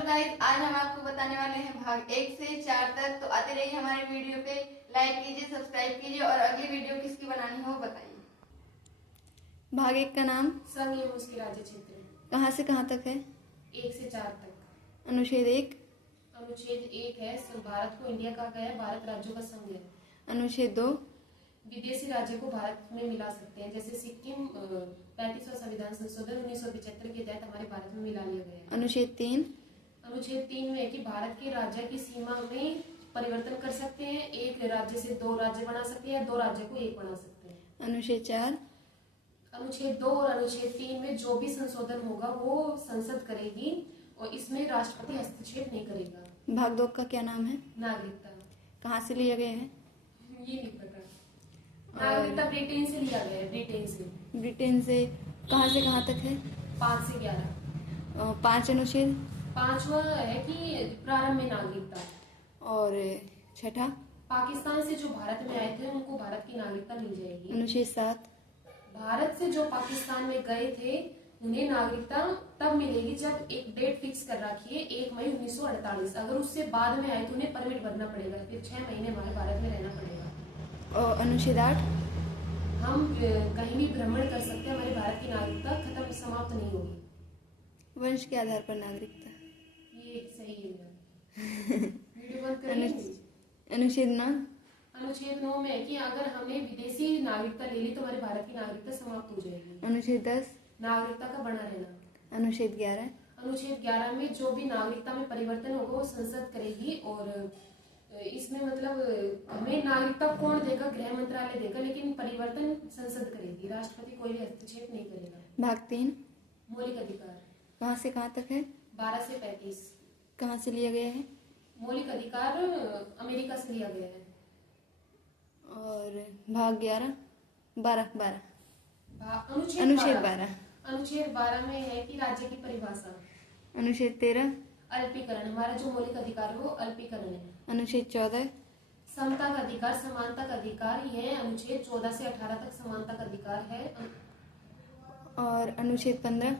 तो गाइस आज हम आपको बताने वाले हैं भाग 1 से 4 तक। तो आते रहिए हमारे वीडियो पे, लाइक कीजिए, सब्सक्राइब कीजिए और अगली वीडियो किसकी बनानी हो बताइए। भाग 1 का नाम संघ एवं उसके राज्य क्षेत्र कहाँ से कहाँ तक है? 1 से 4 तक। अनुच्छेद 1। अनुच्छेद 1 है भारत को इंडिया कहा गया है, भारत राज्यों का संघ है। अनुच्छेद 2। विदेशी राज्य को भारत में मिला सकते हैं, जैसे सिक्किम 35वां संविधान संशोधन 1975 के तहत हमारे भारत में मिला लिया गया है। अनुच्छेद 3। अनुच्छेद 3 में है कि भारत के राज्य की सीमा में परिवर्तन कर सकते हैं, एक राज्य से 2 राज्य बना सकते हैं या 2 राज्य को 1 बना सकते हैं। अनुच्छेद 4। अनुच्छेद 2 और अनुच्छेद 3 में जो भी संशोधन होगा वो संसद करेगी और इसमें राष्ट्रपति हस्तक्षेप नहीं करेगा। भाग 2 का क्या नाम है? नागरिकता। कहाँ से लिया गया है? ये नहीं पता। नागरिकता ब्रिटेन से लिया गया है, ब्रिटेन से। ब्रिटेन से कहाँ तक है? 5 से 11। 5 अनुच्छेद। 5वां है कि प्रारंभ में नागरिकता। और 6ठा पाकिस्तान से जो भारत में आए थे उनको भारत की नागरिकता मिल जाएगी। अनुच्छेद 7। भारत से जो पाकिस्तान में गए थे उन्हें नागरिकता तब मिलेगी जब एक डेट फिक्स कर रखी है 1 मई 1948। अगर उससे बाद में आए तो उन्हें परमिट भरना पड़ेगा, फिर 6 महीने हमारे भारत में रहना पड़ेगा। और अनुच्छेद 8। हम कहीं भी भ्रमण कर सकते हैं, हमारे भारत की नागरिकता खत्म समाप्त नहीं होगी। वंश के आधार पर नागरिकता। ये सही है। वीडियो बंद करिए। अनुच्छेद 9। अनुच्छेद 9 में है कि अगर हमने विदेशी नागरिकता ले ली तो हमारे भारत की नागरिकता समाप्त हो जाएगी। अनुच्छेद 10। नागरिकता का बना रहना। अनुच्छेद 11। अनुच्छेद 11 में जो भी नागरिकता में परिवर्तन होगा वो संसद करेगी और इसमें मतलब हमें नागरिकता कौन देगा? गृह मंत्रालय देगा, लेकिन परिवर्तन संसद करेगी, राष्ट्रपति कोई भी हस्तक्षेप नहीं करेगा। भाग 3। मौलिक अधिकार। कहाँ से कहाँ तक है? 12 से 35। कहाँ से लिया गया है? मौलिक अधिकार अमेरिका से लिया गया है। और भाग 11। 12। अनुच्छेद 12। अनुच्छेद 12 में है कि राज्य की परिभाषा। अनुच्छेद 13। अल्पीकरण। हमारा जो मौलिक अधिकार है वो अल्पीकरण है। अनुच्छेद 14। समता का अधिकार, समानता का अधिकार, यह अनुच्छेद 14 से 18 तक समानता का अधिकार है। और अनुच्छेद 15।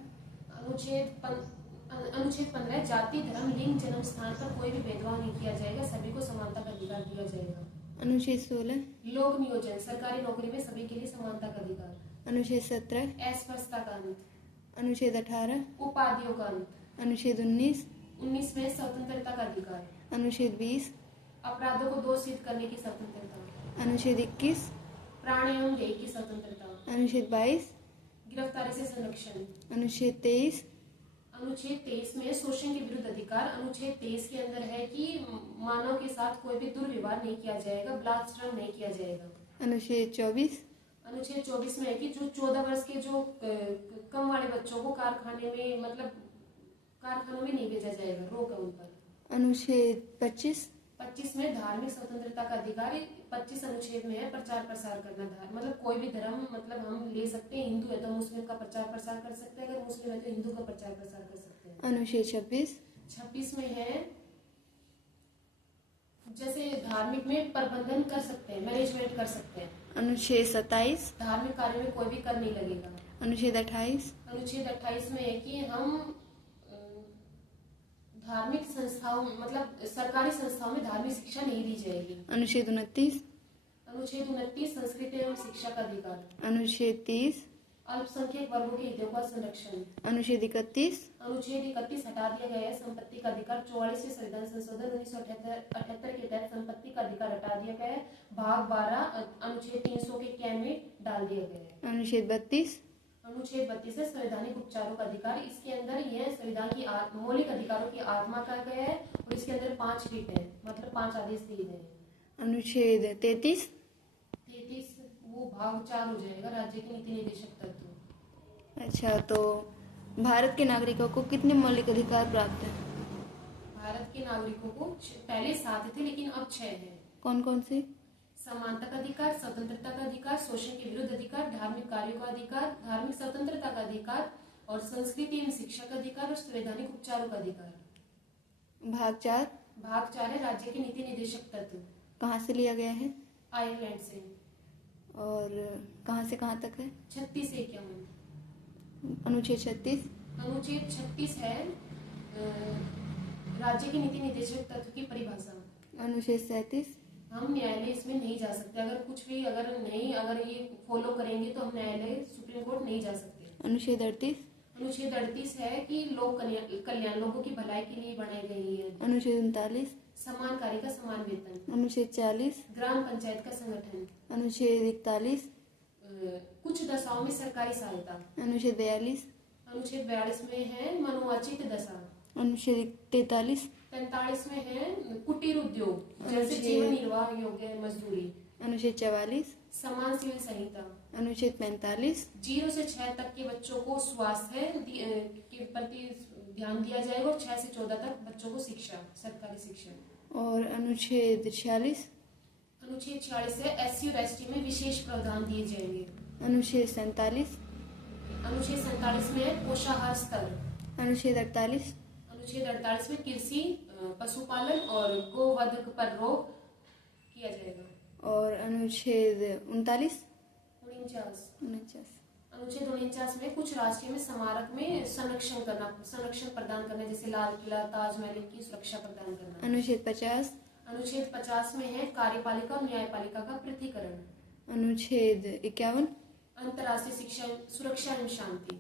अनुच्छेद 15 जाति, धर्म, लिंग, जन्म स्थान पर कोई भी भेदभाव नहीं किया जाएगा, सभी को समानता का अधिकार दिया जाएगा। अनुच्छेद 16। लोक नियोजन, सरकारी नौकरी में सभी के लिए समानता का अधिकार। अनुच्छेद 17। अस्पृश्यता का अंत। अनुच्छेद 18। उपाधियों का अंत। अनुच्छेद 19। 19 में स्वतंत्रता का अधिकार। अनुच्छेद 20। अपराधों को दोष सिद्ध करने की स्वतंत्रता। अनुच्छेद 21। प्राण एवं व्यय की स्वतंत्रता। अनुच्छेद 22। गिरफ्तारी से संरक्षण। अनुच्छेद 23। अनुच्छेद 23 में शोषण के विरुद्ध अधिकार। अनुच्छेद 23 के अंदर है कि मानव के साथ कोई भी दुर्व्यवहार नहीं किया जाएगा, बलात्कार नहीं किया जाएगा। अनुच्छेद 24। अनुच्छेद 24 में है कि जो 14 वर्ष के जो कम वाले बच्चों को कारखाने में मतलब कारखानों में नहीं भेजा जाएगा, रोक है उन पर। अनुच्छेद 25। 25 में धार्मिक स्वतंत्रता का अधिकार। 25 अनुच्छेद में है प्रचार प्रसार करना। मतलब कोई भी धर्म मतलब हम ले सकते हैं, हिंदू है तो मुस्लिम का प्रचार प्रसार कर सकते हैं, अगर मुस्लिम है तो हिंदू का प्रचार प्रसार कर सकते हैं। अनुच्छेद 26। 26 में है जैसे धार्मिक में प्रबंधन कर सकते हैं, मैनेजमेंट कर सकते हैं। अनुच्छेद 27। धार्मिक कार्य में कोई भी कर नहीं लगेगा। अनुच्छेद 28। अनुच्छेद 28 में है कि हम धार्मिक संस्थाओं मतलब सरकारी संस्थाओं में धार्मिक शिक्षा नहीं दी जाएगी। अनुच्छेद 29। अनुच्छेद 29 संस्कृति एवं शिक्षा का अधिकार। अनुच्छेद 30। अल्पसंख्यक वर्गों के हितों का संरक्षण। अनुच्छेद 31। अनुच्छेद 31 हटा दिया गया है संपत्ति का अधिकार। 44वें संविधान संशोधन 1978 के तहत संपत्ति का अधिकार हटा दिया गया है। भाग 12 अनुच्छेद 300 के क्या में डाल दिया गया है। अनुच्छेद 32। अनुच्छेद 32 है संवैधानिक उपचारों का अधिकार। इसके अंदर यह संविधान की मौलिक अधिकारों की आत्मा कहा गया है और इसके अंदर 5 रिट है, मतलब 5 आदेश दिए गए हैं। अनुच्छेद 33। 33 वो भाग 4 हो जाएगा, राज्य के नीति निदेशक तत्व। अच्छा, तो भारत के नागरिकों को कितने मौलिक अधिकार प्राप्त है? भारत के नागरिकों को पहले 7 थे लेकिन अब 6 है। कौन कौन से? समानता का अधिकार, स्वतंत्रता का अधिकार, शोषण के विरुद्ध अधिकार, धार्मिक कार्यों का अधिकार, धार्मिक स्वतंत्रता का अधिकार और संस्कृति एवं शिक्षा का अधिकार और संवैधानिक उपचारों का अधिकार। भाग 4। भाग 4 है राज्य के नीति निदेशक तत्व। कहाँ से लिया गया है? आयरलैंड से। और कहाँ से कहाँ तक है? 36 से 51। अनुच्छेद 36। अनुच्छेद 36 है राज्य की नीति निर्देशक तत्व की परिभाषा। अनुच्छेद 37। हम न्यायालय इसमें नहीं जा सकते, अगर कुछ भी अगर ये फॉलो करेंगे तो हम न्यायालय सुप्रीम कोर्ट नहीं जा सकते। अनुच्छेद 38। अनुच्छेद 38 है कि लोक कल्याण लोगों की भलाई के लिए बनाई गई है। अनुच्छेद 39। समान कार्य का समान वेतन। अनुच्छेद 40। ग्राम पंचायत का संगठन। अनुच्छेद 41। कुछ दशाओं में सरकारी सहायता। अनुच्छेद 42। अनुच्छेद 42 में है मनोवांछित दशा। अनुच्छेद 43। 43 में है कुटीर उद्योग जैसे जीवन निर्वाह योग्य मजदूरी। अनुच्छेद 44। समान सिविल संहिता। अनुच्छेद 45। 0 से 6 तक के बच्चों को स्वास्थ्य के प्रति ध्यान दिया जाएगा और 6 से 14 तक बच्चों को शिक्षा, सरकारी शिक्षा। और अनुच्छेद 46। अनुच्छेद 46 है SC और ST में विशेष प्रावधान दिए जाएंगे। अनुच्छेद 47। अनुच्छेद 47 में है पोषाहार स्तर। अनुच्छेद 48। अनुच्छेद 48 में कृषि, पशुपालन और गोवध पर रोक किया जाएगा। और अनुच्छेद 39। 49। अनुच्छेद 49 में कुछ राष्ट्रीय में स्मारक में संरक्षण प्रदान करना, जैसे लाल किला, ताजमहल की सुरक्षा प्रदान करना। अनुच्छेद 50। अनुच्छेद 50 में है कार्यपालिका और न्यायपालिका का पृथक्करण। अनुच्छेद 51। अंतर्राष्ट्रीय शिक्षा, सुरक्षा एवं शांति।